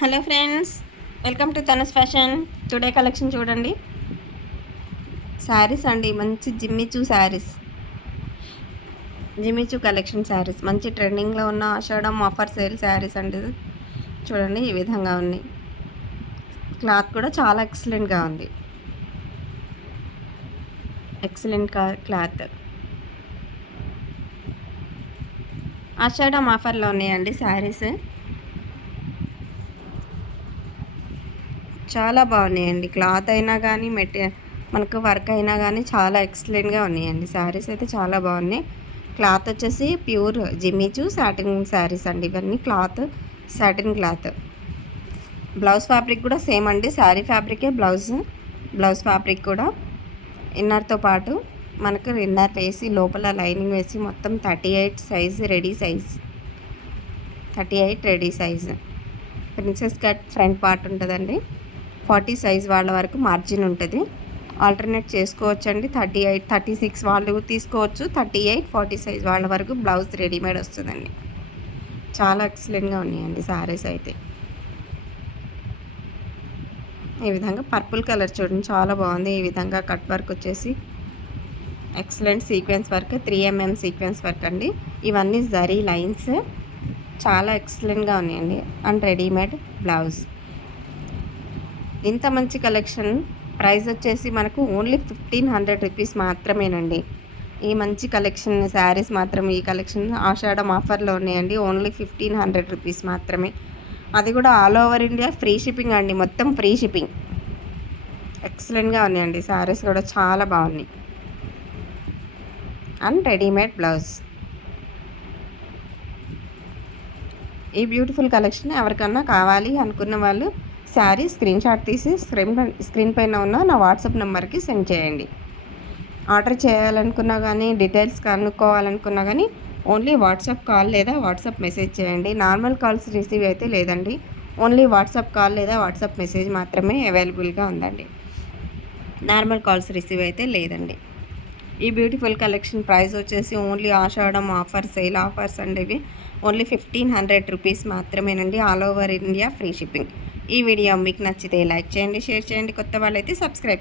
Hello friends, welcome to Tanu's fashion. Today collection చూడండి. Sarees అండి, మంచి Jimmy Choo sarees, Jimmy Choo collection sarees, మంచి ట్రెండింగ్లో ఉన్న ఆషాఢం ఆఫర్ సేల్ శారీస్ అండి. చూడండి, ఈ విధంగా ఉన్నాయి. క్లాత్ కూడా చాలా ఎక్సలెంట్గా ఉంది. Excellent cloth. ఆషాఢం ఆఫర్లో ఉన్నాయండి శారీస్. చాలా బాగున్నాయండి. క్లాత్ అయినా కానీ మనకు వర్క్ అయినా కానీ చాలా ఎక్సలెంట్గా ఉన్నాయండి. శారీస్ అయితే చాలా బాగున్నాయి. క్లాత్ వచ్చేసి ప్యూర్ జిమ్మిచూ సాటిన్ శారీస్ అండి. ఇవన్నీ cloth satin cloth. Blouse fabric కూడా సేమ్ అండి. శారీ ఫ్యాబ్రికే బ్లౌజ్ ఫ్యాబ్రిక్ కూడా. ఇన్నర్తో పాటు మనకు ఇన్నర్ వేసి లోపల లైనింగ్ వేసి మొత్తం 38 size ready size. 38 ready size. Princess cut front part ఉంటుందండి. 40 సైజ్ వాళ్ళ వరకు మార్జిన్ ఉంటుంది. ఆల్టర్నేట్ చేసుకోవచ్చండి. 38, 36 వాళ్ళు తీసుకోవచ్చు. 38, 40 సైజ్ వాళ్ళ వరకు బ్లౌజ్ రెడీమేడ్ వస్తుందండి. చాలా ఎక్సలెంట్గా ఉన్నాయండి శారీస్ అయితే. ఈ విధంగా పర్పుల్ కలర్ చూడండి, చాలా బాగుంది. ఈ విధంగా కట్ వర్క్ వచ్చేసి excellent sequence work, 3mm sequence work అండి. ఇవన్నీ జరీ లైన్స్ చాలా ఎక్సలెంట్గా ఉన్నాయండి. And readymade blouse. ఇంత మంచి కలెక్షన్ ప్రైస్ వచ్చేసి మనకు ఓన్లీ 1500 రూపీస్ మాత్రమేనండి. ఈ మంచి కలెక్షన్ శారీస్ మాత్రం ఈ కలెక్షన్ ఆషాఢం ఆఫర్లో ఉన్నాయండి. ఓన్లీ 1500 రూపీస్ మాత్రమే. అది కూడా all over India free shipping అండి. మొత్తం ఫ్రీ షిప్పింగ్. ఎక్సలెంట్గా ఉన్నాయండి. శారీస్ కూడా చాలా బాగున్నాయి. And readymade blouse. ఈ బ్యూటిఫుల్ కలెక్షన్ ఎవరికన్నా కావాలి అనుకున్న వాళ్ళు శారీ స్క్రీన్ షాట్ తీసి స్క్రీన్ పైన ఉన్న నా వాట్సాప్ నెంబర్కి సెండ్ చేయండి. ఆర్డర్ చేయాలనుకున్నా కానీ, డీటెయిల్స్ కనుక్కోవాలనుకున్నా కానీ ఓన్లీ వాట్సాప్ కాల్ లేదా వాట్సాప్ మెసేజ్ చేయండి. నార్మల్ కాల్స్ రిసీవ్ అయితే లేదండి. ఓన్లీ వాట్సాప్ కాల్ లేదా వాట్సాప్ మెసేజ్ మాత్రమే అవైలబుల్గా ఉందండి. నార్మల్ కాల్స్ రిసీవ్ అయితే లేదండి. ఈ బ్యూటిఫుల్ కలెక్షన్ ప్రైస్ వచ్చేసి only Ashadham offer sale offers అండి. ఇవి ఓన్లీ 1500 రూపీస్ మాత్రమేనండి. All over India free shipping. ఈ వీడియో మీకు నచ్చితే లైక్ చేయండి, షేర్ చేయండి. కొత్త వాళ్ళైతే సబ్స్క్రైబ్